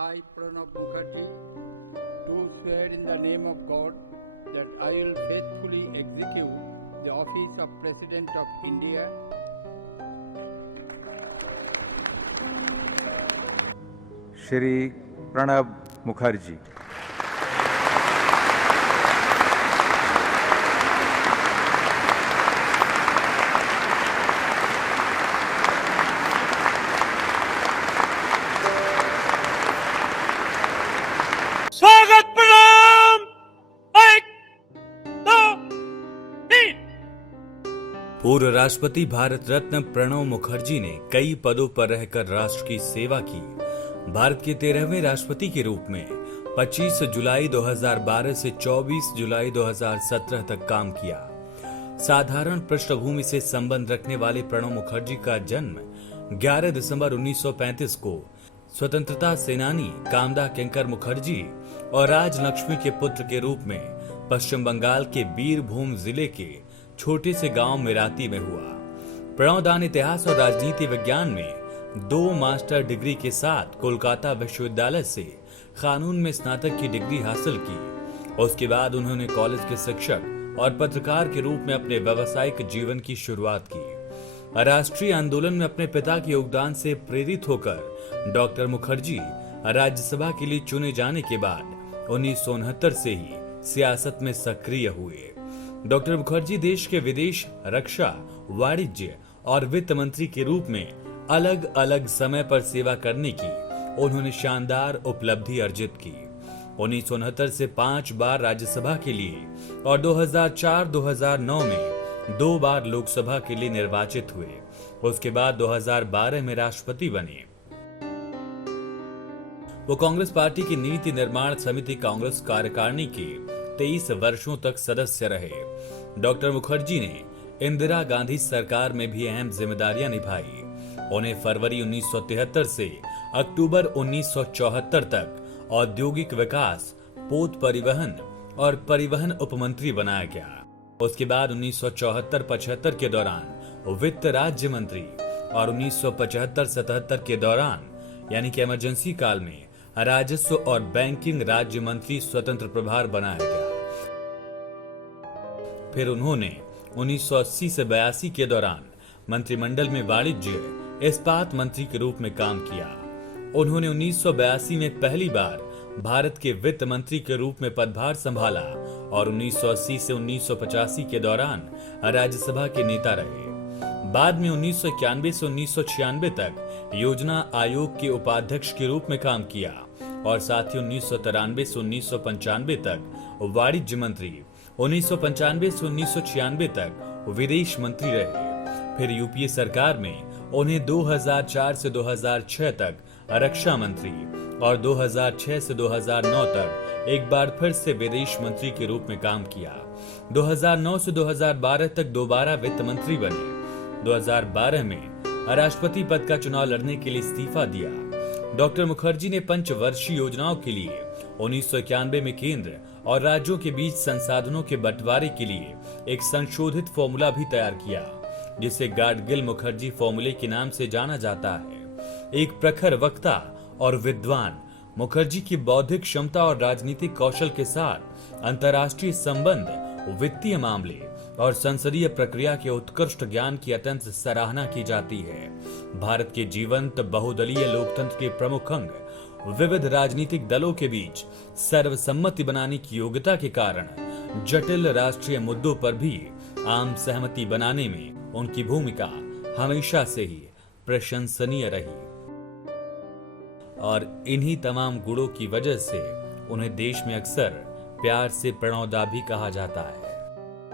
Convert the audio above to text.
I, Pranab Mukherjee, do swear in the name of God that I will faithfully execute the office of President of India Shri Pranab Mukherjee. स्वागत प्रणाम। 1 2 3। पूर्व राष्ट्रपति भारत रत्न प्रणब मुखर्जी ने कई पदों पर रहकर राष्ट्र की सेवा की। भारत के 13वें राष्ट्रपति के रूप में 25 जुलाई 2012 से 24 जुलाई 2017 तक काम किया। साधारण पृष्ठभूमि से संबंध रखने वाले प्रणब मुखर्जी का जन्म 11 दिसंबर 1935 को स्वतंत्रता सेनानी कामदा किंकर मुखर्जी और राजलक्ष्मी के पुत्र के रूप में पश्चिम बंगाल के बीरभूम जिले के छोटे से गांव मिराती में हुआ। प्रणब दान इतिहास और राजनीति विज्ञान में 2 मास्टर डिग्री के साथ कोलकाता विश्वविद्यालय से कानून में स्नातक की डिग्री हासिल की। उसके बाद उन्होंने कॉलेज के शिक्षक और पत्रकार के रूप में अपने व्यावसायिक जीवन की शुरुआत की। राष्ट्रीय आंदोलन में अपने पिता के योगदान से प्रेरित होकर डॉक्टर मुखर्जी राज्यसभा के लिए चुने जाने के बाद 1969 से ही सियासत में सक्रिय हुए। डॉक्टर मुखर्जी देश के विदेश, रक्षा, वाणिज्य और वित्त मंत्री के रूप में अलग अलग समय पर सेवा करने की उन्होंने शानदार उपलब्धि अर्जित की। 1969 से 5 बार राज्यसभा के लिए और 2004-2009 में 2 बार लोकसभा के लिए निर्वाचित हुए। उसके बाद 2012 में राष्ट्रपति बने। वो कांग्रेस पार्टी की नीति निर्माण समिति कांग्रेस कार्यकारिणी के 23 वर्षों तक सदस्य रहे। डॉक्टर मुखर्जी ने इंदिरा गांधी सरकार में भी अहम जिम्मेदारियां निभाई। उन्हें फरवरी 1973 से अक्टूबर 1974 तक औद्योगिक विकास, पोत परिवहन और परिवहन उपमंत्री बनाया गया। उसके बाद 1974-75 के दौरान वित्त राज्य मंत्री और 1975-77 के दौरान यानी कि इमरजेंसी काल में राजस्व और बैंकिंग राज्य मंत्री स्वतंत्र प्रभार बनाया गया। फिर उन्होंने 1980 से 82 के दौरान मंत्रिमंडल में वाणिज्य, इस्पात मंत्री के रूप में काम किया। उन्होंने 1982 में पहली बार भारत के वित्त मंत्री के रूप में पदभार संभाला और 1980 से 1985 के दौरान राज्यसभा के नेता रहे। बाद में 1991 से 1996 तक योजना आयोग के उपाध्यक्ष के रूप में काम किया और साथ ही 1993 से 1995 तक वाणिज्य मंत्री, 1995 से 1996 तक विदेश मंत्री रहे। फिर यूपीए सरकार में उन्हें 2004 से 2006 तक रक्षा मंत्री और 2006 से 2009 तक एक बार फिर से विदेश मंत्री के रूप में काम किया। 2009 से 2012 तक दोबारा वित्त मंत्री बने। 2012 में राष्ट्रपति पद का चुनाव लड़ने के लिए इस्तीफा दिया। डॉक्टर मुखर्जी ने पंचवर्षीय योजनाओं के लिए 1991 में केंद्र और राज्यों के बीच संसाधनों के बंटवारे के लिए एक संशोधित फॉर्मूला भी तैयार किया, जिसे गाडगिल मुखर्जी फॉर्मूले के नाम से जाना जाता है। एक प्रखर वक्ता और विद्वान, मुखर्जी की बौद्धिक क्षमता और राजनीतिक कौशल के साथ अंतर्राष्ट्रीय संबंध, वित्तीय मामले और संसदीय प्रक्रिया के उत्कृष्ट ज्ञान की अत्यंत सराहना की जाती है। भारत के जीवंत बहुदलीय लोकतंत्र के प्रमुख अंग, विविध राजनीतिक दलों के बीच सर्वसम्मति बनाने की योग्यता के कारण जटिल राष्ट्रीय मुद्दों पर भी आम सहमति बनाने में उनकी भूमिका हमेशा से ही प्रशंसनीय रही और इन्हीं तमाम गुणों की वजह से उन्हें देश में अक्सर प्यार से प्रणब दा भी कहा जाता है।